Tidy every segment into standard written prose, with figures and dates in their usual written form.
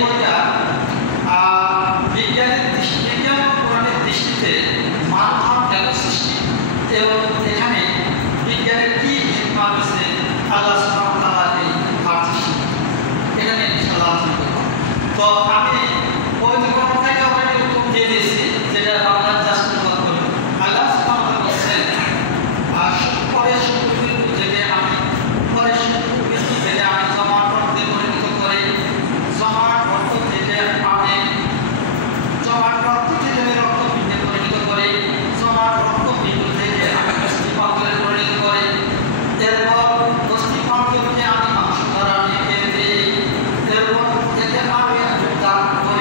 বইটা বিজ্ঞান পুরাণের দৃষ্টিতে মানব জ্ঞান সৃষ্টি এবং এখানে বিজ্ঞানের কি হিকমত আছে আল্লাহ সুবহানাহু ওয়া তাআলা এই সৃষ্টি এখানে ইনশাআল্লাহ আলোচনা করব। তো আমি পবিত্র কোরআন থেকে অলরেডি উত্তর দিয়ে দিয়েছি, যেটা বাংলা জাস্ট অনুবাদ করি। আল্লাহ সুবহানাহু ওয়া তাআলা বলেছেন পরে শুক্রবিন্দু থেকে আমি জমাট অর্থে পরিণত করে জমাট অর্থ থেকে আমি জমাট অর্থ থেকে আমি রক্তপিণ্ডে পরিণত করে জমাট রক্তপিণ্ড থেকে আমি অস্থিপাঞ্জরে পরিণত করে এরপর অস্থিপাঞ্জরকে আমি মাংস দ্বারা ঢেকে দিই। এরপর থেকে আমি দান করে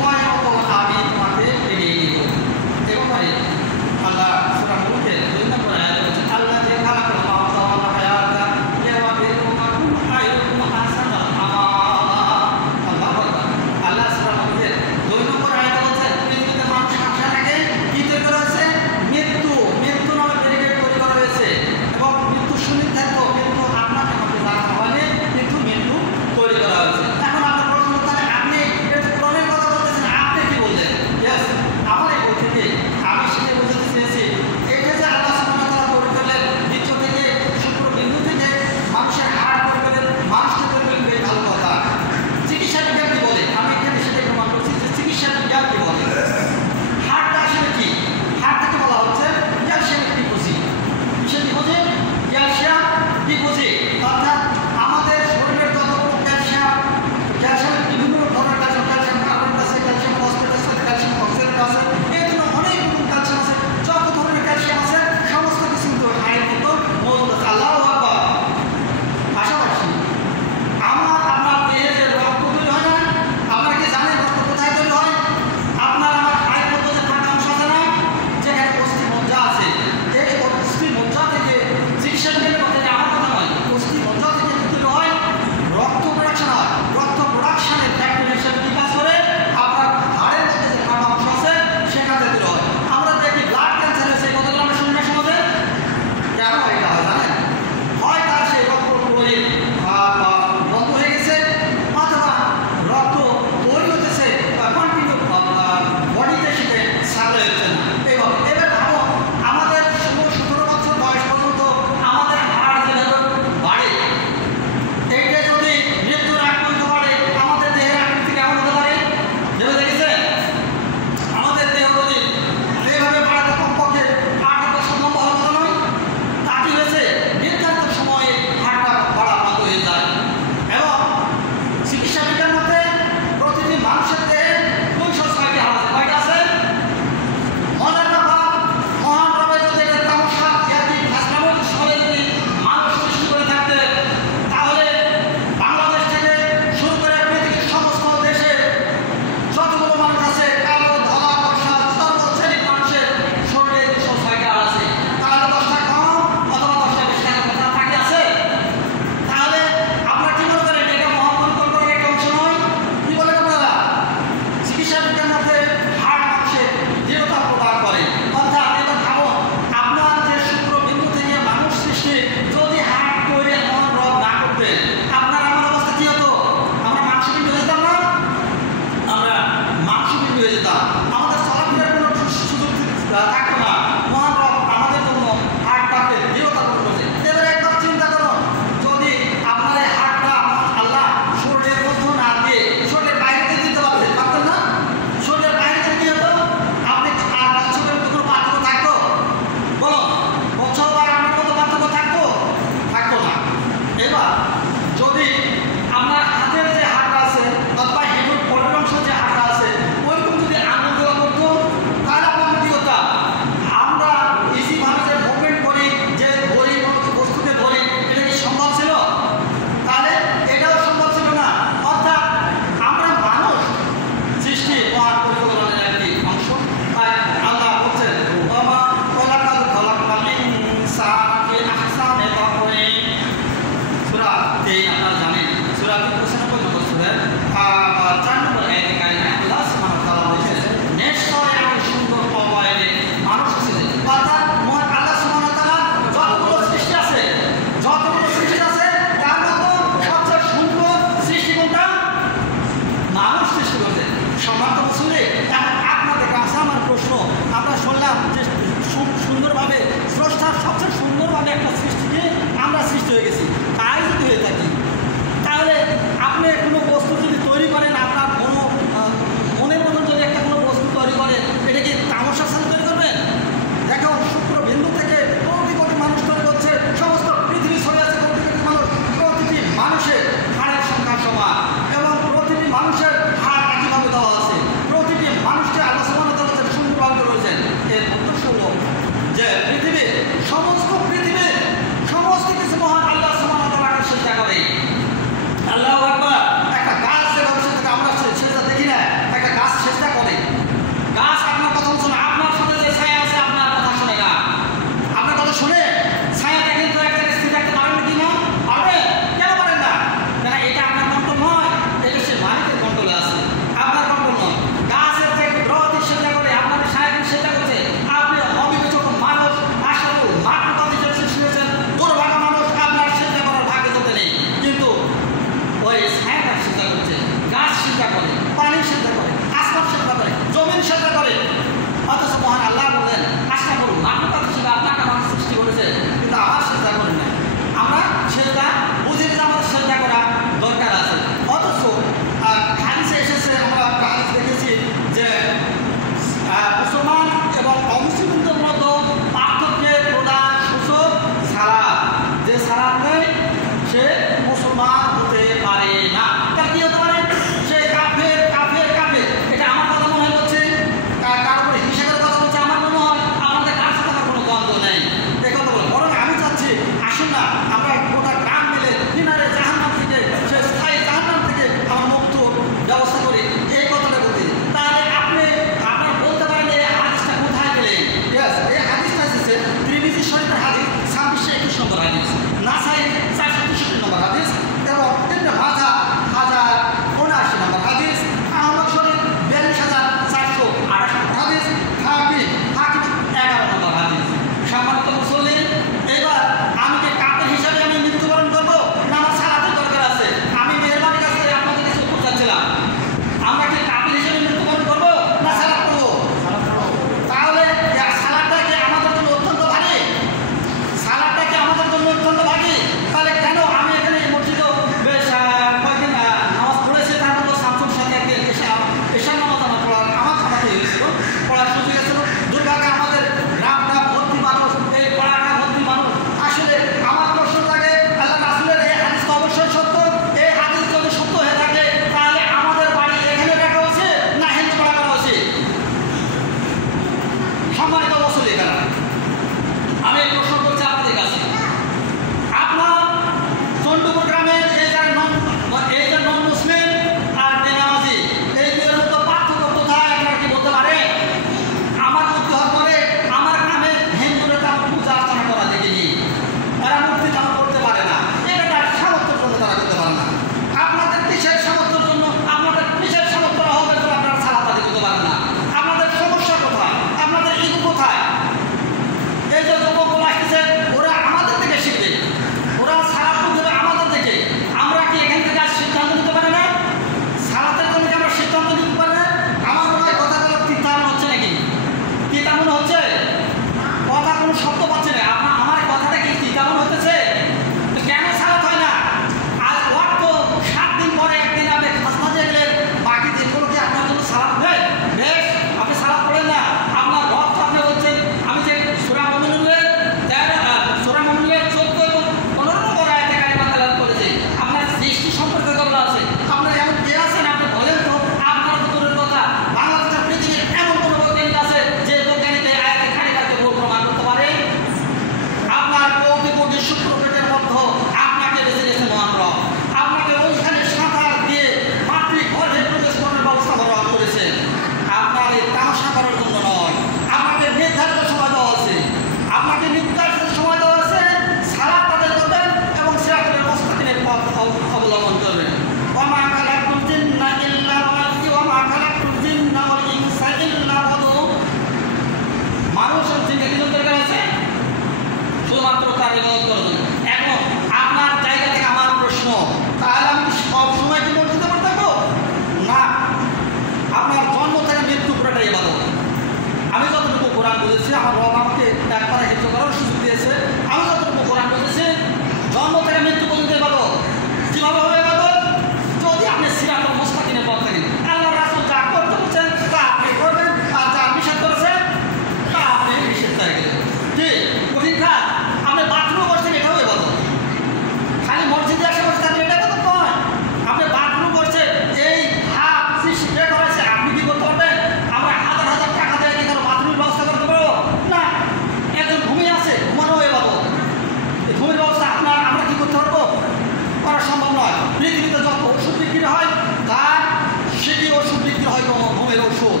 বিক্রি হয় ঘুমের ওষুধ।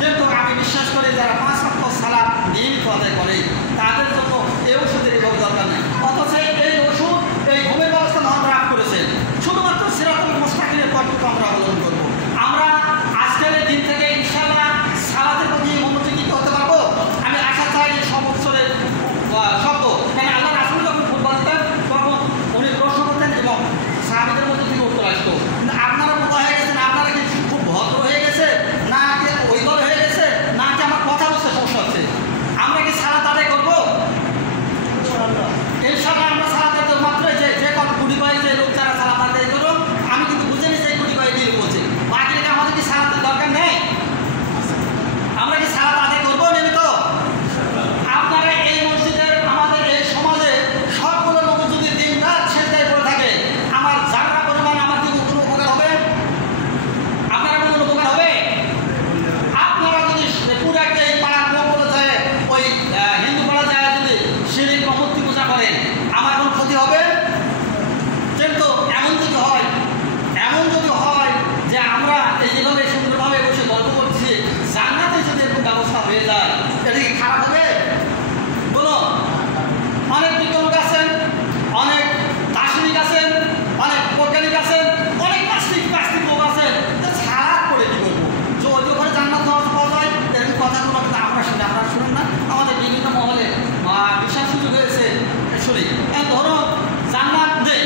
কিন্তু আমি বিশ্বাস করি যারা 5 ওয়াক্ত সালাত নিয়মিত আদায় করে তাদের জন্য এই ওষুধের এভাবে দরকার নেই। অথচ এই ওষুধ এই ঘুমের ব্যবস্থা মহান রাগ করেছেন। শুধুমাত্র সিরাতুল মুস্তাকিমের পথটুকু আমরা অবলম্বন করবো। আমরা আজকের দিন থেকে ইনশাআল্লাহ সালাতের প্রতি মনোযোগী হতে পারবো। আমি আশা চাই সমবৎসরের শব্দ, কেন আল্লাহ রাসূল যখন খুতবা দিতেন তখন উনি প্রশ্ন করতেন এবং সাহাবীদের মধ্যে থেকে উত্তর আসতো। আপনারা বোঝা হয়ে গেছেন, আপনারা কি খুব ভদ্র হয়ে গেছে না কি ওইভাবে হয়ে গেছে না কি আমার কথা বুঝতে সমস্যা হচ্ছে? আমরা কি সালাত আদায় করবো? ইনশাআল্লাহ আমরা সালাত আদায় মাত্র যে কুড়ি কয়েক যে লোক যারা সালাত আদায় করো আমি কিন্তু বুঝে নিচ্ছি এই কুড়ি কয়েক দিয়ে বলছি। বাকি রেখে আমাদের কি সালাতের দরকার নেই? আমরা কি সালাত আদায় করবো নিয়মিত? আপনারা এই মসজিদের আমাদের এই সমাজে সবগুলো লোক যদি দিন রাত সেজদায় পড়ে থাকে আমার যারা পরিমাণ আমার কি কোনো উপকার হবে? আপনারা কোনো উপকার হবে? আপনারা যদি পুরো একটা এই পাড়ার লোকগুলো যায় ওই হিন্দু পাড়া যায় যদি শিরিক বা মূর্তি পূজা করেন আমার কোনো ক্ষতি হবে? কিন্তু এমন যদি হয় যে আমরা এই যেভাবে সুন্দরভাবে বসে গল্প করছি জান্নাতে যদি এরকম ব্যবস্থা হয়ে যায় এটা কি খারাপ হবে? বলো। অনেক বিজ্ঞানিক আছেন, অনেক দার্শনিক আছেন, অনেক বৈজ্ঞানিক আছেন, অনেক নাস্তিক লোক আছেন, সালাত করে কি করবো? যে ওই ওখানে জান্নাত পাওয়া যায় এরকম কথাগুলো কিন্তু আমরা শুনি, আপনারা শুনেন না? আমাদের বিভিন্ন মহলে বিশ্বাস সুযোগ হয়েছে শুনি। ধরো জান্নাত নেই,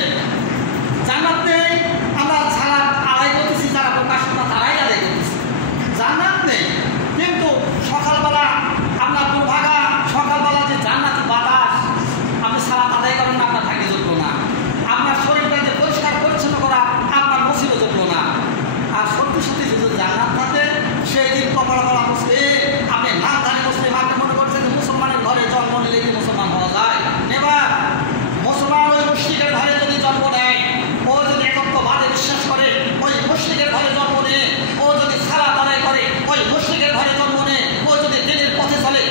আমরা সালাত আদায় করতেছি, যারা প্রকাশনা তারাই আদায় করতেছি। জান্নাত নেই, কিন্তু সকালবেলা আপনার দুর্ভাগা সকালবেলা যে জান্নাতি বাতাস আপনি সালাত আদায় করেন না, আপনার ভাগ্যে জুটলো না। আপনার শরীরটা যে পরিষ্কার পরিচ্ছন্ন করা আপনার নসিবে জুটলো না। আর সত্যি সত্যি যদি জান্নাত থাকে সেই দিন কপাল বলা মুসলিম, আপনি নামধারী মুসলিম, আপনি মনে করছেন যে মুসলমানের ঘরে জন্ম নিলে কি মুসলমান হওয়া যায়? এবার মুসলমান ওই মুশরিকের ঘরে যদি জন্ম নেয়, ও যদি একত্ববাদে বিশ্বাস করে, ওই মুশরিকের ঘরে জন্ম নেয়, ও যদি সালাত আদায় করে, ওই মুশরিকের ঘরে জন্ম নেয়, ও যদি দিনের পথে চলে,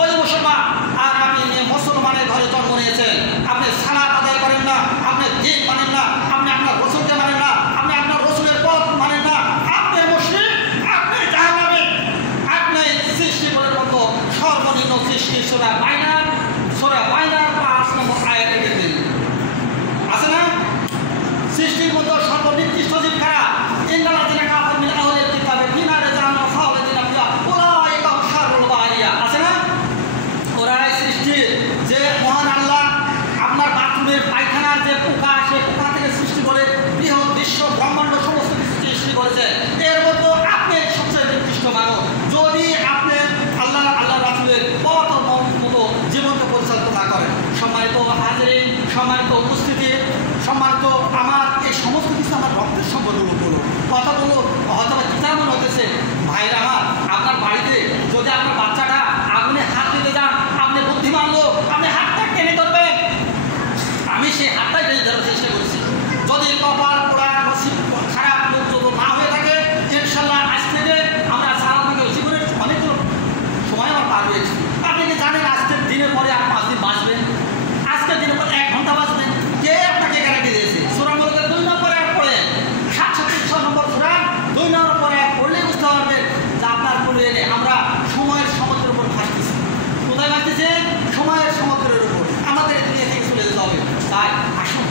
ওই মুসলমান। আর আপনি মুসলমানের ঘরে জন্ম নিয়েছেন, আপনি সালাত আদায় করেন না, আপনি দিন মানেন না, আপনি আপনার রসুলকে মানেন না, আপনি আপনার রসুলের পথ মানেন না, আপনি মুশরিক, আপনি জাহান্নামী, আপনি সৃষ্টি বলের মতো সর্বনিম্ন সৃষ্টি সূরা বাইনার 5 নম্বর আয়াতে দেখবেন আছে না? সৃষ্টির মতো সর্বনিকৃষ্ট জীব কারা? ইন্নাল্লাযিনা কাফারু মিন আহলিল কিতাবি ফি নারি জাহান্নাম খালিদিনা ফিহা উলাইকা হুম শাররুল বারিয়া। আছে না? ওরাই সৃষ্টি যে মহান আল্লাহ আপনার বাথরুমের পায়খানার যে পোকা সেই পোকা থেকে সৃষ্টি করে বৃহৎ বিশ্ব ব্রহ্মাণ্ড সমস্ত কিছু সৃষ্টি করেছে, এর মতো আপনি সবচেয়ে নিকৃষ্ট মানব যদি আপনি আল্লাহ রাসূলের পথ মতো জীবনকে পরিচালিত না করেন। সম্মানিত হাজিরিন, সম্মানিত উপস্থিতি, সম্মানিত আমার এই সমস্ত কিছু আমার রক্তের সম্পর্কগুলো কথাগুলো হয়তো বা কিতাব মনে হতেছে ভাইরা আমার, আপনার বাড়িতে যদি আপনার বাচ্চাটা আগুনে হাত দিতে যান, আপনি বুদ্ধিমান লোক, আপনি হাতটা টেনে ধরবেন। আমি সেই হাতটাই টেনে ধরার চেষ্টা করছি। যদি কপাল পোড়া নসিব খারাপ লোক যদি না হয়ে থাকে ইনশাআল্লাহ আজ থেকে আমরা সারা থেকে জীবনের অনেকগুলো সময় আমার পার হয়েছি। আপনি কি জানেন আজকের দিনের পরে আর 5 দিন বাঁচবেন? আজকের দিনের পরে 1 ঘন্টা বাঁচবেন? কে আপনাকে গ্যারান্টি দিয়েছে? সূরা মুলকের 2 নম্বর আয়াত পড়ে 67 নম্বর সূরা 2 নম্বর আয়াত পড়লেই বুঝতে পারবেন যে আপনার পড়ে এলে আমরা সময়ের সমুদ্রের উপর ভাসতেছি। কোথায় ভাসতেছে? সময়ের সমুদ্রের উপর। আমাদের দুনিয়া থেকে চলে যেতে হবে। তাই আসুন